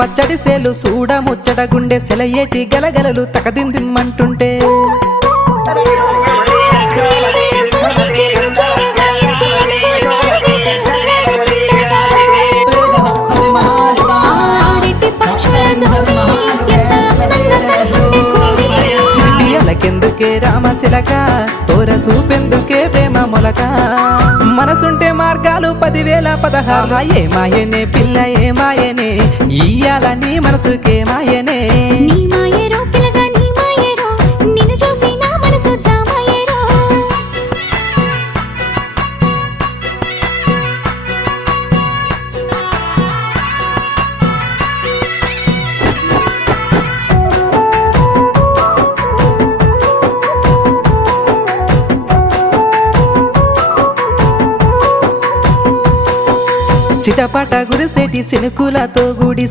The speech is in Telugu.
పచ్చడి సేలు సూడ ముచ్చట గుండె సెలయేటి గలగలలు తకదిందిమ్మంటుంటే చిలిపియలకెందుకే రామశిలక తోర సూపెందుకే ప్రేమ మొలక మనసుంటే మార్గాలు 10,000 ఏమాయనే పిల్ల ఏమాయనే ఇయ్యాల నీ మనసుకే మాయనే చిటపట గురిసేటి సినుకులతో గుడి